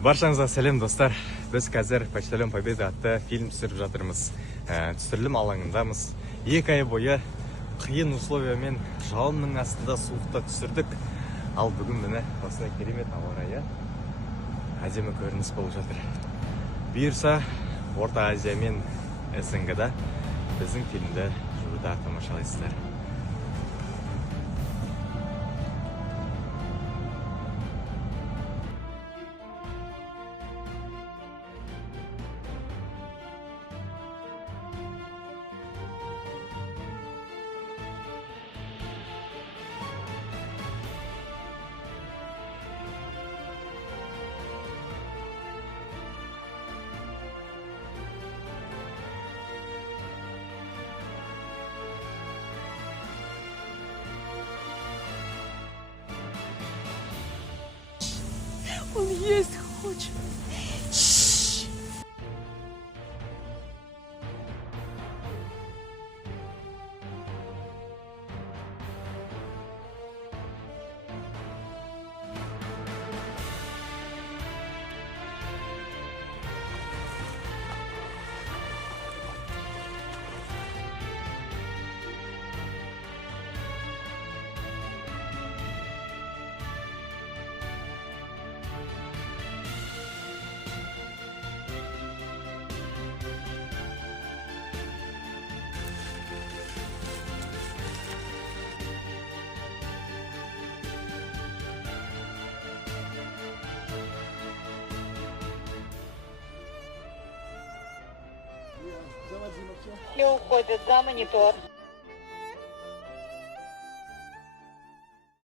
Баршаңызға сәлем достар. Біз қазір Почтальон Победы атты фильм түсіріп жатырмыз. Түсірілім алаңындамыз. 2 ай бойы қиын условиямен жауынның астында суықта түсірдік. Ал бүгін міне осындай керемет ауа райы әдемі көрініс болып жатыр. Бұйырса, Орта Азия мен СНГ-да біздің фильмді жуырда тамашалайсыздар. Он есть хочет. Все уходят за монитор.